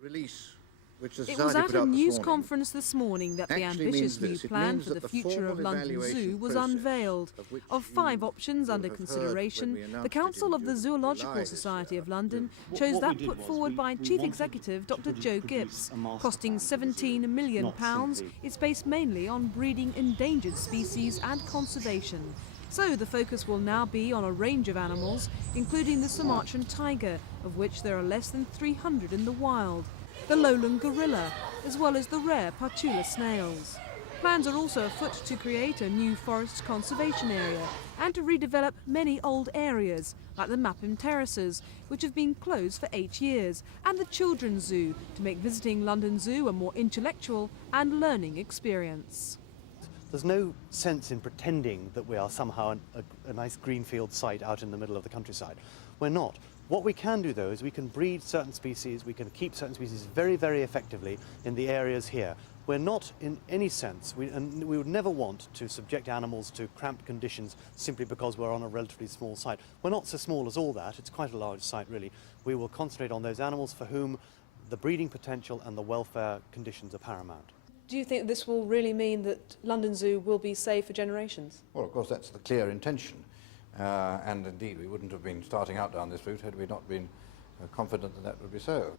release which the It Society was at put a out this news morning conference this morning that the actually ambitious means new this. It plan means for that the the future of formal London Zoo evaluation was process, unveiled. of which Of 5 you options will under have heard when consideration, we the announced it Council in of the July Zoological this Society year. of London What chose we that did put was forward by we Chief wanted Executive to Dr produce Joe Gibbs. a master Costing plan for the zoo, £17 million, not simply- it's based mainly on breeding endangered species and conservation. So the focus will now be on a range of animals, including the Sumatran tiger, of which there are less than 300 in the wild, the lowland gorilla, as well as the rare Patula snails. Plans are also afoot to create a new forest conservation area and to redevelop many old areas, like the Mapham Terraces, which have been closed for 8 years, and the Children's Zoo, to make visiting London Zoo a more intellectual and learning experience. There's no sense in pretending that we are somehow a nice greenfield site out in the middle of the countryside. We're not. What we can do, though, is we can breed certain species, we can keep certain species very, very effectively in the areas here. We're not, in any sense, and we would never want to subject animals to cramped conditions simply because we're on a relatively small site. We're not so small as all that. It's quite a large site, really. We will concentrate on those animals for whom the breeding potential and the welfare conditions are paramount. Do you think this will really mean that London Zoo will be safe for generations? Well, of course, that's the clear intention. And indeed, we wouldn't have been starting out down this route had we not been confident that that would be so.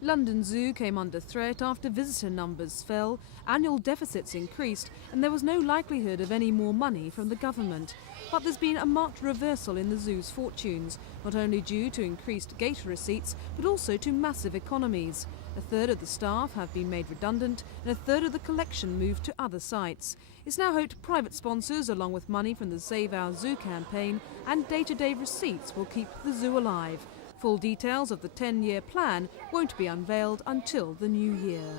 London Zoo came under threat after visitor numbers fell, annual deficits increased, and there was no likelihood of any more money from the government. But there's been a marked reversal in the zoo's fortunes, not only due to increased gate receipts, but also to massive economies. A third of the staff have been made redundant, and a third of the collection moved to other sites. It's now hoped private sponsors, along with money from the Save Our Zoo campaign and day-to-day receipts, will keep the zoo alive. Full details of the 10-year plan won't be unveiled until the new year.